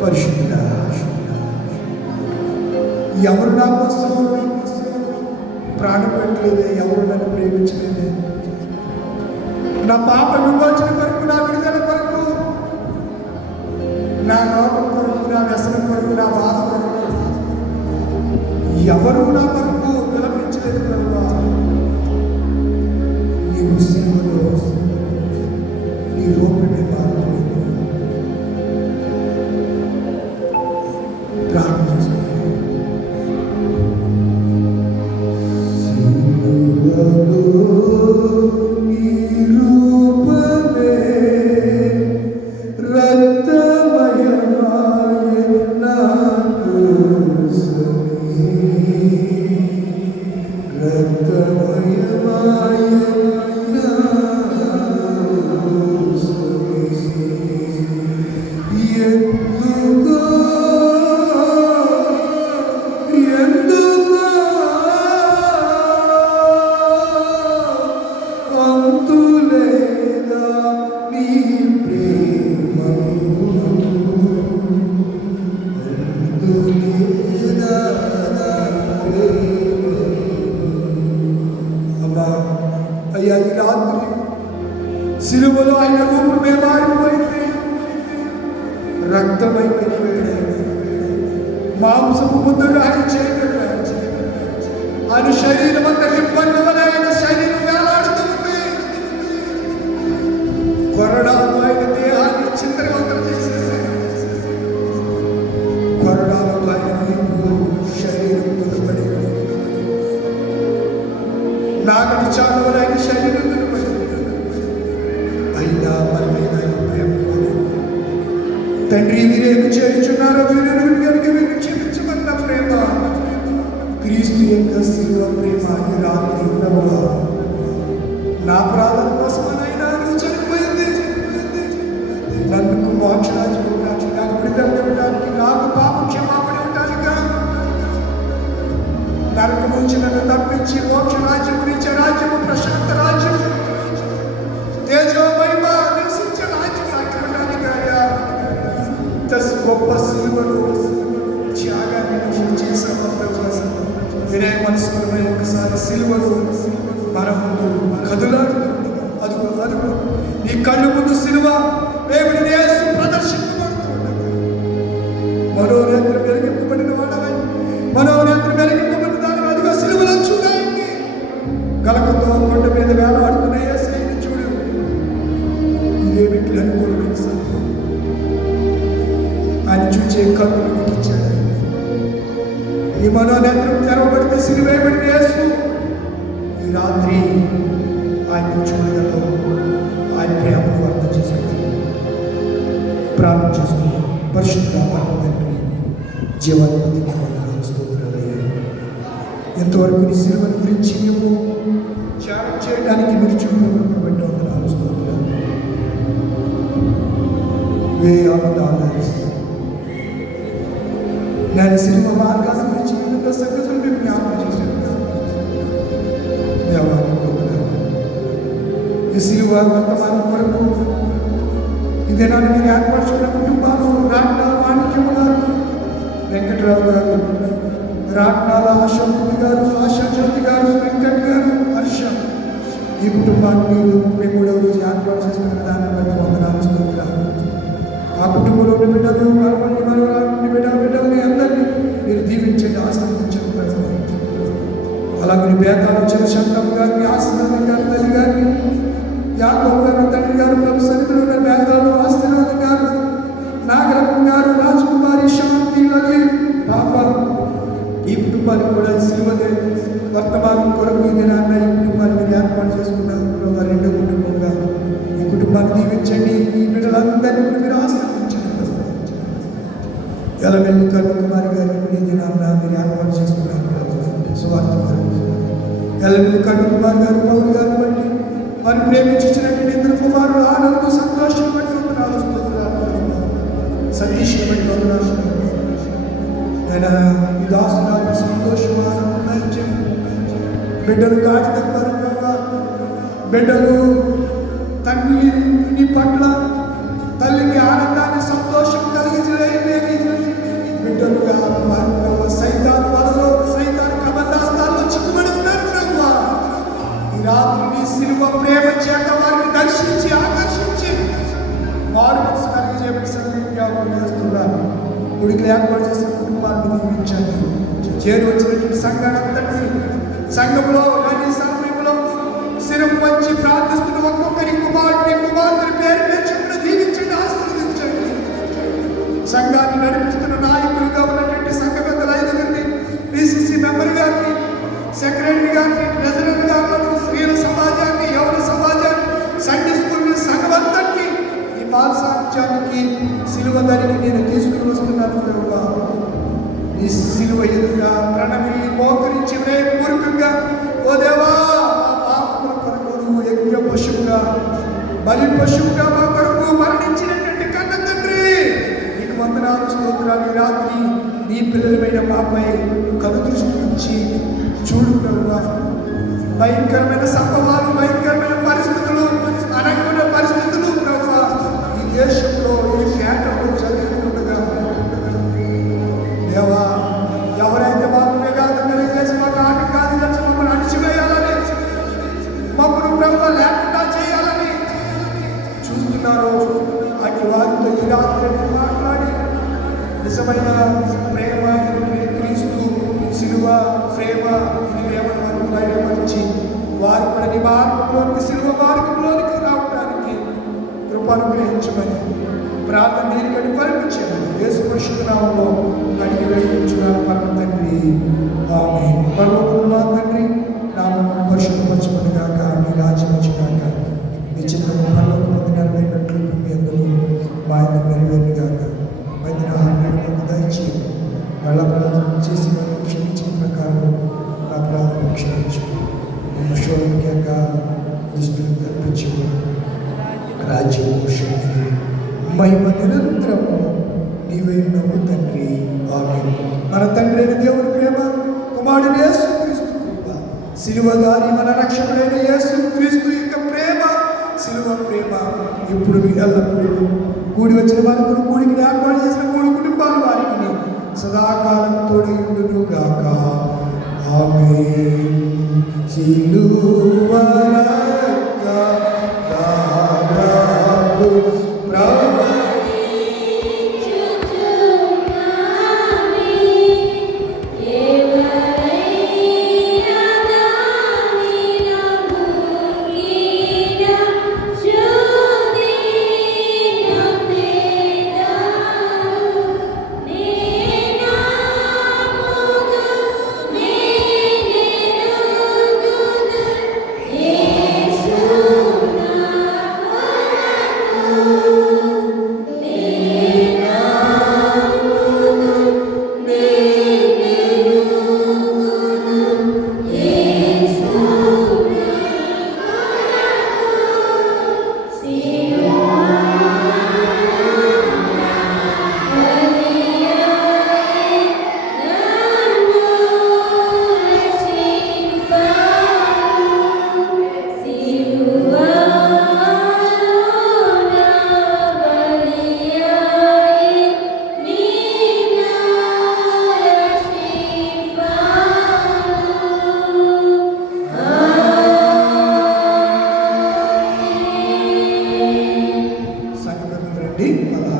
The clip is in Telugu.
పరిశుద్ధుడా, ఎవరు నా కోసం ప్రాణం పెట్టలేదే, ఎవరు నన్ను ప్రేమించలేదే, నా పాప విమోచన కొరకు, నా విడుదల కొరకు, నా రోగం కొరకు, నా వ్యసనం కొరకు, నా బాధ కొరకు ఎవరు నా కొరకు విలపించలేదు ప్రభువా. నీవు సిలువలో నీ రూపమే మారిపోయింది. ప్రార్థన చేసుకుని సిలువలో నీ రూపమే రక్తమయమాయె నా కోసమే, రక్తమయమాయె నా కోసమే. ఎందుకో అంతులేదా నీ ప్రేమకు, అంతులేదా నా ప్రేమకు. అమ్మా, అయ్యా, ఈ రాత్రి సిలువలో ఆయన రూపమే మారిపోయింది, రక్తమైపోయాడు. మాంసపు ముద్దలు ఆయన చేయగలిగాడు. ఆయన శరీరం అంతా ఇబ్బంది వల్ల ఆయన శరీరం వేలాడుతుంది. కొరడాలు ఆయన దేహాన్ని చింతరవంతరం చేసేసాయి. కొరడాలతో ఆయన శరీరం దుఃఖపడి, నాగటి చాలు వల్ల ఆయన శరీరం దుఃఖపడి, అయినా మన మీద ప్రేమ. తండ్రి, మీరేమి చేయించున్నారో వీరిని కనుక మీరు క్షమించమన్న ప్రేమ, క్రీస్తు యొక్క శిలువ ప్రేమ ఈ రాత్రి ప్రభువా, నా ప్రార్థన కోసమైనా నువ్వు చనిపోయింది. నన్ను మోక్షరాజ్యం ఇవ్వడానికి, నాకు విడుదల ఇవ్వడానికి, నాకు పాప క్షమాపణ ఇవ్వడానికి, నరకం నుంచి నన్ను తప్పించి మోక్షరాజ్యం ఇచ్చే రాజ్యము, ప్రశాంత రాజ్యం, తేజోమహిమ నివసించే రాజ్యం నాకు ఇవ్వడానికి అయ్యా గొప్ప సిలువను త్యాగాన్ని నువ్వు చేసావు ప్రభువా. వినయ మనస్సుపరమై ఒకసారి సిలువను మన ముందు కదులాడు. అదుగు అదుగు నీ కళ్ళు ముందు సిలువ దేవుని యేసు ప్రదర్శింపబడుతున్నాడు. మనోనేత్రం వెలిగింపబడిన వాడవై, మనోనేత్రం వెలిగింపబడిన దాని అదిగో సిలువలో చూడాలి. గలకతో కొండ మీద వేలాడుతున్న యేసయ్యని చూడు. ఇదేమిటి అనుకూలమైన సమయం. ఆయన చూచే కన్నులు నీకు ఇచ్చాడు. ఈ మనోనేత్రం తెరవబడితే సిలువేయబడిన యేసు ఈ రాత్రి ఆయన చూడగలవు. ఆయన ప్రేమను అర్థం చేసుకోగలవు. ప్రార్థన చేసుకున్నాం. పరిశుద్ధ పరమ తండ్రి, జీవాధిపతి, స్తోత్రాలయ్యా. ఎంతవరకు నీ సిలువను గురించి మేము త్యాగం చేయడానికి మీరు చూడబట్టి వందనాలు, స్తోత్రాలు. $1,000 నేను సినిమ మార్గాల గురించి వివిధ సంగతులు మేము జ్ఞాపకం చేశాను. ఈ సిలువ వర్తమానం కొరకు ఇదే నన్ను మీరు ఏర్పరచుకున్న కుటుంబాలు, రాట్నాల మాణిక్యము గారు, వెంకట్రావు గారు, రాట్నాల ఆశామూర్తి గారు, ఆశాజ్యోతి గారు, వెంకట్ గారు, హర్ష, ఈ కుటుంబాన్ని మీరు 3వ రోజు ఏర్పాటు చేసుకున్న విధానం బట్టి వందనాలు, స్తోత్రాలు. ఆ కుటుంబంలో ఉన్న బిడ్డలు, మనవల్ని, మనవరాలని, బిడ్డల్ని అందరినీ మీరు దీవించండి, ఆశీర్వదించండి. అలాగే బేతాలు చంద్రశంకం గారిని, ఆశీర్వాదం గారి తల్లి గారిని, యాకోబు గారు తండ్రి గారు, ప్రభు సన్నిధిలో ఉన్న బేతాలు, ఆశీర్వాదం గారు, నాగరత్న గారు, రాజకుమారి, శాంతి, లలి, పాప, ఈ కుటుంబానికి కూడా సిలువదే వర్తమానం కొరకు ఈ దినాన్న ఈ కుటుంబాన్ని మీరు ఏర్పాటు చేసుకున్నారు. రెండో కుటుంబంగా ఈ కుటుంబాన్ని దీవించండి. ఈ బిడ్డలందరినీ కూడా మీరు ఆశీర్వదించండి. ఎలమెల్లి కన్నుకుమారి గారిని కూడా ఈ దినాన్న మీరు ఏర్పాటు చేసుకున్నారు. సువార్త ఎలమెల్లి కన్నుకుమారి గారు, పౌరు గారు బట్టి వారు ప్రేమించినటువంటి ఇద్దరు కుమారులు ఆనంద సంతోషం బట్టి వందనాలు, సతీష్ బట్టి వందనాలు. నేను ఈ దాసునాన్ని సంతోషం ఆనందం బిడ్డలు కాచుతారు ప్రభా. బిడ్డలు తండ్రి నీ పట్ల తల్లికి ఆనందాన్ని సంతోషం కలిగించలేని బిడ్డలుగా సైతాన్ వలలో సైతాన్ కబంధాస్తాల్లో చిక్కుబడుతున్నారు ప్రభా. ఈ రాత్రి నీ సిలువ ప్రేమ చేత వారిని దర్శించి ఆకర్షించి వారు మనసు కలిగించే జ్ఞాపకం చేస్తున్నారు. గుడికి ఏర్పాటు చేసిన కుటుంబాన్ని దీవించండి. చేరు వచ్చినటువంటి సంఘాన్ని సంఘంలో కానీ సమయంలో శిరం వచ్చి ప్రార్థిస్తున్న ఒక్కొక్కరి కుమారుని పేరు చెప్పిన దీవించండి, ఆశీర్వదించండి. సంఘాన్ని నడిపిస్తున్న నాయకులుగా ఉన్నటువంటి సంఘ పెద్దల 5 పిసిసి మెంబర్ గారిని, సెక్రటరీ గారిని, ట్రెజరర్ గారులను, స్త్రీల సమాజాన్ని, యవన సమాజాన్ని, సండే స్కూల్ సంఘమంతటిని ఈ బాల సాహిత్యానికి సిలువ ధరికి నేను తీసుకుని వస్తున్నాను ప్రభా. ఈ సిలువ ఎదురుగా ప్రణమిల్లి మోకరించి పూర్వకంగా ఓ దేవా పాపముల కొరకు నువ్వు యజ్ఞ పశువుగా బలి పశువుగా మా కొరకు మరణించినటువంటి కన్న తండ్రి నీకు వందనాలు స్తోత్రాలు. ఈ రాత్రి నీ పిల్లలమైన మాపై కనుదృష్టి నుంచి చూడు ప్రభువా. భయంకరమైన సంభవాలు, భయంకరమైన పరిస్థితులు, అనకుండా పరిస్థితులు ప్రభువా ఈ దేశంలో ఈ కేంద్రంలో జరుగుతుండగా దేవా, ఎవరైతే మాకు వేదాంతం చేసి మాకు ఆటంకాలు కలిసి మమ్మల్ని అణిచివేయాలని, మమ్మల్ని ప్రభుత్వం లేకుండా చేయాలని చూస్తున్నారో అటు వారితో ఈ రాత్రి మాట్లాడి నిజమైన ప్రేమ క్రీస్తు సిలువ ప్రేమ వరకు బయటపరిచి వారు కూడా నీ మార్గంలోనికి సిలువ మార్గంలోనికి రావడానికి కృపానుగ్రహించమని ప్రార్థన నీరుకని పరిపించమని యేసు పరిశుద్ధ నామములో అడిగి వేడుకుంటున్నాను పరమ తండ్రి, ఆమేన్. పరలోకమున్న తండ్రి నామము పరిశుద్ధపరచబడును గాక, నీ రాజ్యం వచ్చుగాక, నీ చిత్తము పరలోకమందు నెరవేరినట్లు భూమి యందును మా యందు నెరవేరును గాక. మైదిన ఆహారాన్ని మాకు దయచేయండి. మళ్ళా ప్రార్థన చేసి మనం క్షమించిన ప్రకారం నా ప్రార్థన క్షమించు. శోధనకి యొక్క దృష్టిని తప్పించు. రాజ్యము, శక్తి, మహిమ నిరంతరము నీవే ఉన్నావు తండ్రి, ఆమేన్. మన తండ్రి అయిన దేవుని ప్రేమ, కుమారుడైన యేసు క్రీస్తు కృప, సిలువదారి మన రక్షకుడైన యేసు క్రీస్తు యొక్క ప్రేమ, సిలువ ప్రేమ ఇప్పుడు మీ ఎల్లప్పుడూ కూడి వచ్చిన వారికి, కూడికి ఏర్పాటు చేసిన 3 కుటుంబాల వారికి సదాకాలం తోడై ఉండును గాక, ఆమేన్. సిలువ రండి.